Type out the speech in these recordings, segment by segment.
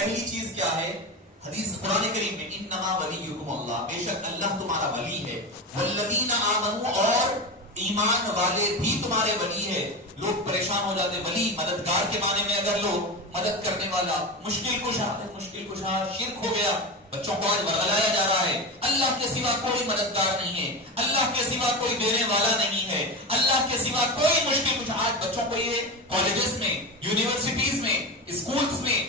پہلی چیز کیا ہے؟ حدیث قرآن کریم میں انما ولیکم اللہ، بے شک اللہ تمہارا ولی ہے، والذین آمنوا، اور ایمان والے بھی تمہارے ولی ہے۔ لوگ پریشان ہو جاتے، ولی مددگار کے معنی میں اگر لو مدد کرنے والا، مشکل کشا، مشکل کشا شرک ہو گیا۔ بچوں کو آج ورغلایا جا رہا ہے اللہ کے سوا کوئی مددگار نہیں ہے، اللہ کے سوا کوئی دینے والا نہیں ہے، اللہ کے سوا کوئی مشکل کشا۔ آج بچوں کو یہ کالجز میں، یونیورسٹیز میں، اسکولز میں،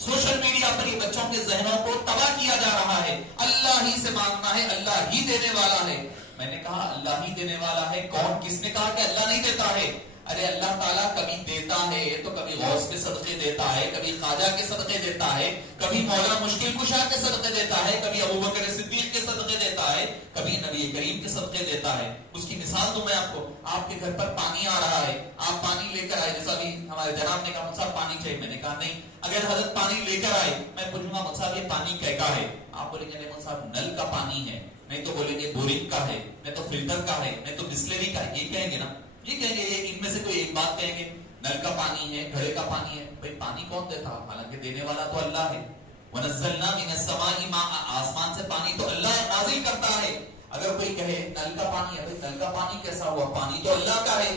سوشل میڈیا پر یہ بچوں کے ذہنوں کو تباہ کیا جا رہا ہے۔ اللہ ہی سے مانگنا ہے، اللہ ہی دینے والا ہے۔ میں نے کہا اللہ ہی دینے والا ہے کون؟ کس نے کہا کہ اللہ نہیں دیتا ہے؟ ارے اللہ تعالیٰ کبھی دیتا ہے تو کبھی غوث کے صدقے دیتا ہے، کبھی خواجہ کے صدقے دیتا ہے، کبھی مولا مشکل کشا کے صدقے دیتا ہے، کبھی ابوبکر صدیق کے صدقے دیتا ہے، کبھی نبی کریم کے صدقے دیتا ہے۔ اس کی مثال دوں میں آپ کو، آپ کے گھر پر پانی آ رہا ہے، آپ پانی لے کر آئے، جیسا بھی ہمارے جناب نے کہا مجھ سے پانی چاہیے، میں نے کہا نہیں، اگر حضرت پانی لے کر آئے میں پوچھوں گا مجھ سے یہ پانی کیا ہے؟ آپ بولیں گے نہیں مجھ صاحب نل کا پانی ہے، نہیں تو بولیں گے بورنگ کا ہے، نہیں تو فلٹر کا ہے، نہیں تو بسلری کا ہے، یہ کہیں گے نا، یہ کہیں گے، ان میں سے کوئی ایک بات کہیں گے، نل کا پانی ہے، گھڑے کا پانی ہے۔ بھئی پانی کون دیتا؟ حالانکہ دینے والا تو اللہ ہے۔ وَنَزَّلْنَا مِنَ السَّمَاءِ مَاءً، آسمان سے پانی تو اللہ نازل کرتا ہے۔ اگر کوئی کہے نل کا پانی ہے، بھئی نل کا پانی کیسا ہوا؟ پانی تو اللہ کا ہے۔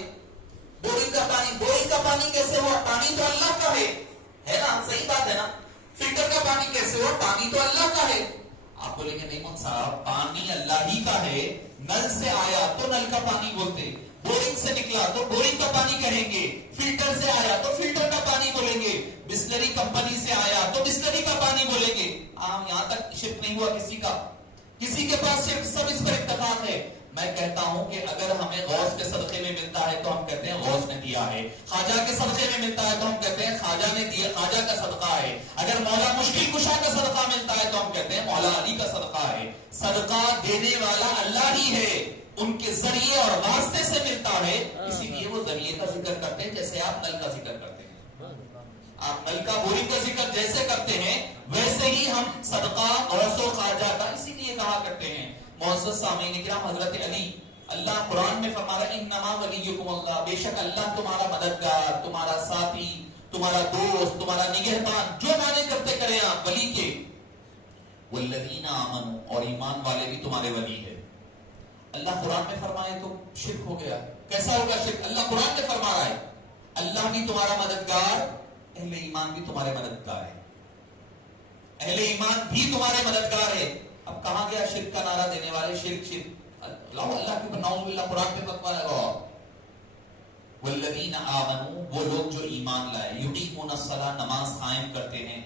بورنگ کا پانی، بورنگ کا پانی کیسے ہوا؟ پانی تو اللہ کا ہے نا، صحیح بات ہے نا۔ فلٹر کا پانی کیسے ہوا؟ پانی تو اللہ کا ہے۔ آپ بولیں گے نہیں صاحب پانی اللہ ہی کا ہے، نل سے آیا تو نل کا پانی بولتے، بورنگ سے نکلا تو بورنگ کا پانی کہیں گے، فلٹر سے آیا تو فلٹر کا پانی بولیں گے، بسلری کمپنی سے آیا تو بسلری کا پانی بولیں گے۔ یہاں تک شرک نہیں ہوا کسی کا، کسی کے پاس شرک، سب اس پر اتفاق ہے۔ میں کہتا ہوں کہ اگر ہمیں غوث کے صدقے میں ملتا ہے تو ہم کہتے ہیں غوث نے دیا ہے، خواجہ کے صدقے میں ملتا ہے تو ہم کہتے ہیں خواجہ نے دیا، خواجہ کا صدقہ ہے، اگر مولا مشکل کشا کا صدقہ ملتا ہے تو ہم کہتے ہیں مولا علی کا صدقہ ہے۔ صدقہ دینے والا اللہ ہی ہے، ان کے ذریعے اور واسطے سے ملتا ہے، اسی لیے وہ ذریعے کا ذکر کرتے ہیں جیسے آپ نل کا ذکر کرتے ہیں۔ آپ نل کا، بورنگ کا ذکر جیسے کرتے ہیں ویسے ہی ہم صدقہ غوث و خواجہ کا اسی لیے کہا کرتے ہیں۔ معزز سامعین کرام، حضرت علی، اللہ قرآن میں فرما رہا ہے انما ولیکم اللہ، بے شک اللہ تمہارا مددگار، تمہارا ساتھی، تمہارا دوست، تمہارا نگہبان، جو معنی کرتے کریں آپ ولی کے۔ والذین آمنوا، اور ایمان والے بھی تمہارے ولی ہے۔ اللہ قرآن میں فرمائے تو شرک ہو گیا، کیسا ہوگا شرک؟ اللہ قرآن میں فرما رہا ہے اللہ بھی تمہارا مددگار، اہل ایمان بھی تمہارے مددگار ہے، اہل ایمان بھی تمہارے مددگار ہے۔ اب کہاں گیا شرک کا نعرہ دینے والے؟ شرک شرک، اللہ کے نعوذ باللہ، قرآن میں فتویٰ لگاؤ۔ والذین آمنوا، وہ لوگ جو ایمان لائے، یقیمون الصلاۃ، نماز قائم کرتے ہیں۔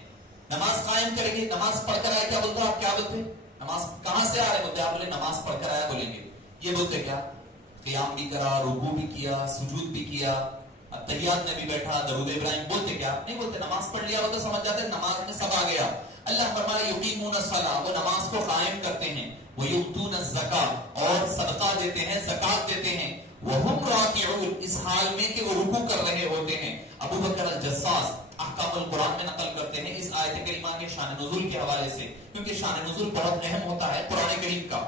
نماز قائم کریں گے، نماز پڑھ کر آئے، کیا بولتے آپ؟ کیا بولتے؟ نماز کہاں سے آ رہے بولتے؟ آپ بولے نماز پڑھ کر آیا بولیں گے، یہ بولتے کیا؟ قیام بھی کرا، رکوع بھی کیا، سجود بھی کیا، تحیات میں بھی بیٹھا، درود ابراہیم، بولتے کیا؟ نہیں بولتے، نماز پڑھ لیا ہو تو سمجھ جاتے نماز میں سب آ گیا۔ اللہ فرمایا یقیمون الصلاۃ، وہ نماز کو قائم کرتے ہیں، ویؤتون الزکاۃ، اور صدقہ دیتے ہیں، زکات دیتے ہیں، وہم راکعون، اس حال میں کہ وہ رکوع کر رہے ہوتے ہیں۔ ابو بکر الجساس احکام القرآن میں نقل کرتے ہیں اس آیت کریمہ کے شان نزول کے حوالے سے، کیونکہ شان نزول بہت اہم ہوتا ہے قرآن کریم کا۔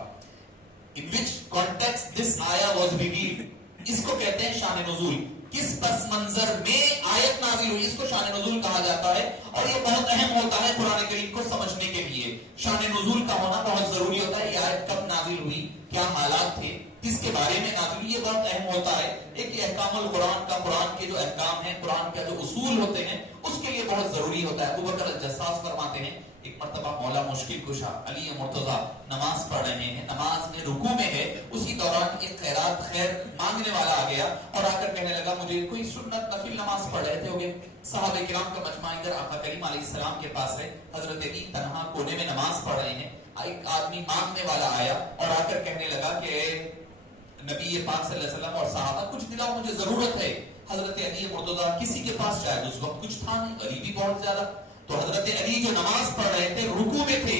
In which context this ayah was revealed، اس کو کہتے ہیں شان نزول، کس پس منظر میں آیت نازل ہوئی، اس کو شان نزول کہا جاتا ہے، اور یہ بہت اہم ہوتا ہے قرآن کریم کو سمجھنے کے لیے۔ شان نزول کا ہونا بہت ضروری ہوتا ہے، یہ آیت کب نازل ہوئی، کیا حالات تھے، کس کے بارے میں نازل ہوئی، یہ بہت اہم ہوتا ہے۔ ایک یہ احکام القرآن کا، قرآن کے جو احکام ہیں، قرآن کا جو اصول ہوتے ہیں، اس کے لیے بہت ضروری ہوتا ہے۔ ابو بکر الجساس فرماتے ہیں ایک مرتبہ مولا مشکل کشا علی مرتضیٰ نماز پڑھ رہے ہیں، نماز میں رکوع میں ہے، اسی دوران ایک خیرات خیر مانگنے والا آ گیا اور آ کر کہنے لگا مجھے کوئی سنت نفل نماز پڑھ رہے تھے ہوگے، صحابہ کرام کا مجمع ادھر آقا کریم علیہ السلام کے پاس ہے، حضرت علی تنہا کونے میں نماز پڑھ رہے ہیں، ایک آدمی مانگنے والا آیا اور آ کر کہنے لگا کہ نبی پاک صلی اللہ علیہ وسلم اور صحابہ کچھ دلاؤ، مجھے ضرورت ہے۔ حضرت علی مرتضیٰ کسی کے پاس شاید اس وقت کچھ تھا نہیں، غریبی بہت زیادہ، تو حضرت علی جو نماز پڑھ رہے تھے رکوع میں تھے،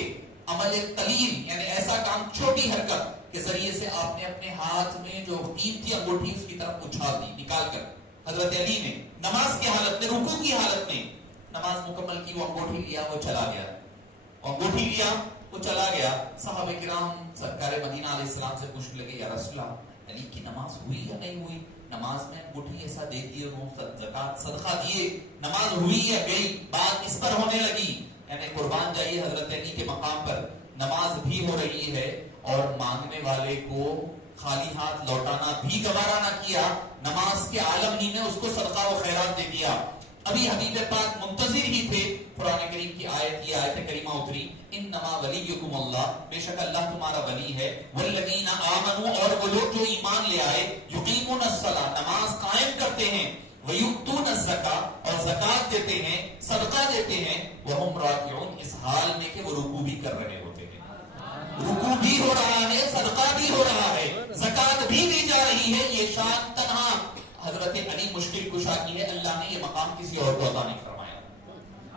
عمل قلیل یعنی ایسا کام، چھوٹی حرکت کے ذریعے سے آپ نے اپنے ہاتھ میں جو قیمتی انگوٹھی اس کی طرف اچھال دی، نکال کر حضرت علی نے نماز کی حالت میں، رکوع کی حالت میں نماز مکمل کی، وہ انگوٹھی لیا، وہ چلا گیا، انگوٹھی لیا، وہ چلا گیا۔ صحابہ کرام سرکار مدینہ علیہ السلام سے پوچھنے لگے یا رسول اللہ علی کی نماز ہوئی یا نہیں ہوئی؟ نماز میں انگوٹھی ایسا دے دیے، زکات صدقہ دیے، نماز ہوئی یا گئی؟ بات اس پر ہونے لگی۔ یعنی قربان جائیے حضرت علی کے مقام پر نماز بھی ہو رہی ہے اور مانگنے والے کو خالی ہاتھ لوٹانا بھی گوارا نہ کیا، نماز کے عالم ہی میں اس کو صدقہ و خیرات دے دیا۔ ابھی حبیب پاک منتظر ہی تھے، قرآن کریم کی آیت، یہ آیت کریمہ اتری، انما ولیکم اللہ، بے شک اللہ تمہارا ولی ہے، والذین آمنوا، اور وہ لوگ جو ایمان لے آئے، یقیمون الصلاۃ، نماز قائم کرتے ہیں، ویؤتون الزکاۃ، اور زکات دیتے ہیں، صدقہ دیتے ہیں، وہم راکعون، اس حال میں کہ وہ رکوع بھی کر رہے ہوتے ہیں، رکوع بھی ہو رہا ہے، صدقہ بھی ہو رہا ہے، زکات بھی دی جا رہی ہے۔ یہ شان تنہا حضرت علی مشکل کشا کی ہے، اللہ نے یہ مقام کسی اور کو عطا نہیں فرمایا۔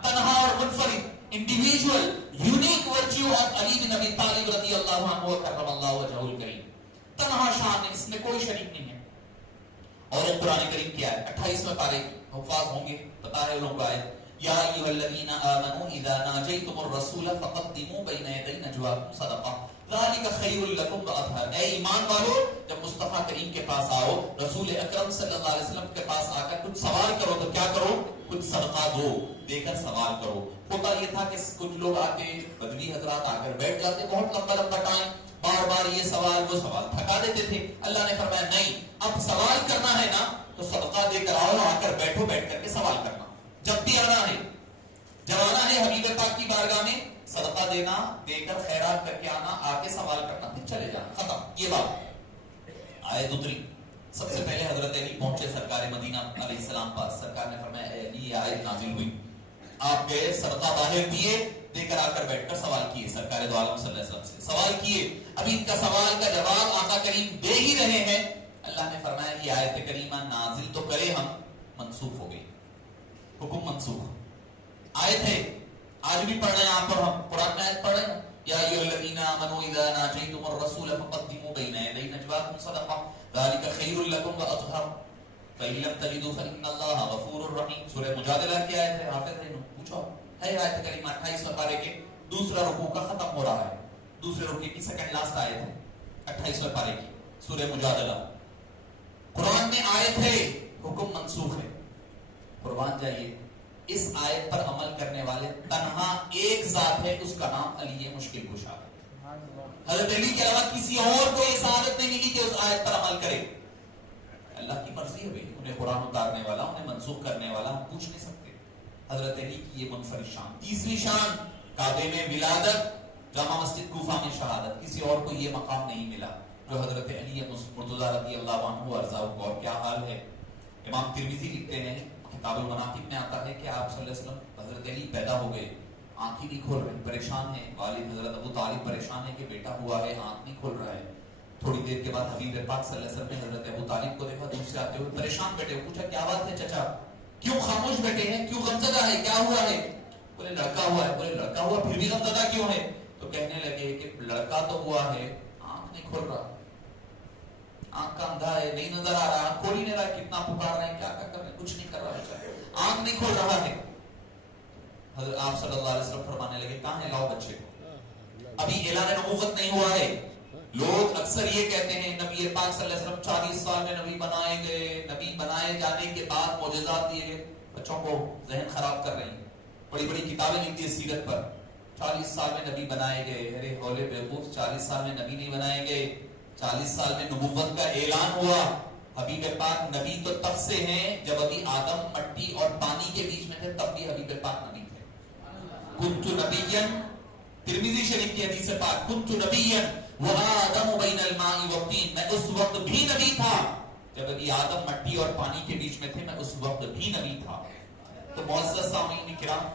تنہا اور منفرد، انڈیویجول، یونیک ورچیو آف علی بن ابی طالب رضی اللہ عنہ کرم اللہ وجہہ الکریم، تنہا شان ہے، اس میں کوئی شریک نہیں ہے۔ اور ایک قرآن کریم کیا ہے 28ویں پارے، حفاظ ہوں گے، پتا ہے لوگوں کو آئے، یا ایھا الذین آمنوا اذا ناجیتم الرسول فقدموا بین یدی نجواکم صدقہ ذالک خیر لکم واطہر، اے ایمان والو جب مصطفیٰ کریم کے پاس آؤ، رسول اکرم صلی اللہ علیہ وسلم کے پاس آ کر کچھ سوال کرو تو کیا کرو؟ کچھ صدقہ دو، دے کر سوال کرو۔ ہوتا یہ تھا کہ کچھ لوگ آتے، بدوی حضرات آ کر بیٹھ جاتے بہت لمبا لمبا ٹائم، بار بار یہ سوال وہ سوال تھکا دیتے تھے۔ اللہ نے فرمایا نہیں، اب سوال کرنا ہے نا تو صدقہ دے کر آؤ، آ کر بیٹھو، بیٹھ کر کے سوال کرنا، جب بھی آنا ہے، جب آنا ہے حبیب پاک کی بارگاہ میں صدقہ دینا، دے کر خیرات کر کے آنا، آ کے سوال کرنا، پھر چلے جانا، ختم۔ یہ بات آیت اتری، سب سے پہلے حضرت علی پہنچے سرکار مدینہ علیہ السلام پاس، سرکار نے فرمایا اے علی یہ آیت نازل ہوئی، آپ گئے صدقہ باہر دیے، دے کر آ کر بیٹھ کر سوال کیے سرکار دو عالم صلی اللہ علیہ وسلم سے، سوال کیے، ابھی ان کا سوال کا جواب آقا کریم دے ہی رہے ہیں، اللہ نے فرمایا یہ آیت کریمہ نازل تو کرے ہم، منسوخ ہو گئی، حکم منسوخ۔ آیت ہے آج بھی پڑھ رہے ہیں آپ اور ہم، قرآن میں آیت پڑھ رہے ہیں، یا ایھا الذین آمنوا اذا ناجیتم الرسول فقدموا بین یدی نجواکم صدقہ ذالک خیر لکم واطہر فإن لم تجدوا فإن اللہ غفور رحیم۔ سورہ مجادلہ کی آیت ہے، حافظ ہے، پوچھو ہے آیت کریمہ 28 پارے کے دوسرا رکوع کا ختم ہو رہا ہے، دوسرے رکوع کی سیکنڈ لاسٹ آیت ہے 28 پارے کی سورہ مجادلہ، قرآن میں آیت ہے، حکم منسوخ ہے۔ قربان جائیے اس آیت پر عمل کرنے والے تنہا ایک ذات ہے، اس کا نام علی مشکل کشا ہے۔ حضرت علی کے علاوہ کسی اور کو یہ سعادت نہیں ملی کہ اس آیت پر عمل کرے، اللہ کی مرضی ہے بھائی، انہیں قرآن اتارنے والا، انہیں منسوخ کرنے والا، ہم پوچھ نہیں سکتے۔ حضرت علی کی یہ منفرد شان۔ تیسری شان، کعبے میں ولادت، جامع مسجد کوفہ میں شہادت، کسی اور کو یہ مقام نہیں ملا جو حضرت علی مرتضیٰ رضی اللہ عنہ ارضاہ کو۔ اور کیا حال ہے، امام ترمذی لکھتے ہیں کتاب المناقب میں آتا ہے کہ آپ صلی اللہ علیہ وسلم، حضرت علی پیدا ہو گئے، آنکھ ہی نہیں کھول رہے، پریشان ہیں، والد حضرت ابو طالب پریشان ہے کہ بیٹا ہوا ہے، آنکھ نہیں کھول رہا ہے۔ تھوڑی دیر کے بعد حبیب پاک صلی اللہ علیہ وسلم نے حضرت ابو طالب کو دیکھا دور سے آتے ہوئے، پریشان بیٹھے ہوئے، پوچھا کیا بات ہے چچا، کیوں خاموش بیٹھے ہیں، کیوں غمزدہ ہے، کیا ہوا ہے؟ بولے لڑکا ہوا ہے۔ بولے لڑکا ہوا پھر بھی غمزدہ کیوں ہے؟ تو کہنے لگے کہ لڑکا تو ہوا ہے، آنکھ نہیں کھول رہا، آنکھ کا اندھا ہے، نہیں نظر آ رہا، آنکھ کھول ہی نہیں رہا، کتنا پکار رہے ہیں، کیا کر رہے ہیں، کچھ نہیں کر رہا بیچارہ، آنکھ نہیں کھول رہا ہے۔ حضرت آپ صلی اللہ علیہ وسلم فرمانے لگے کہاں ہے، لاؤ بچے کو، ابھی اعلان نبوت نہیں ہوا ہے۔ لوگ اکثر یہ کہتے ہیں نبی پاک صلی اللہ علیہ وسلم 40 سال میں نبی بنائے گئے، نبی بنائے جانے کے بعد معجزات دیے گئے، بچوں کو ذہن خراب کر رہے ہیں، بڑی بڑی کتابیں لکھتی ہے سیرت پر، 40 سال میں نبی بنائے گئے، ارے ہولے بیوقوف، 40 سال میں نبی نہیں بنائے گئے، 40 سال میں نبوت کا اعلان ہوا۔ حبیب پاک نبی تو تب سے ہیں جب ابھی آدم مٹی اور پانی کے بیچ میں تھے، تب بھی حبیب پاک نبی تھے۔ کنت نبیا، ترمذی شریف کی حدیث پاک، کنت نبیا وآدم بین الماء والطین، میں اس وقت بھی نبی تھا جب ابھی آدم مٹی اور پانی کے بیچ میں تھے، میں اس وقت بھی نبی تھا۔ تو معزز سامعین کرام،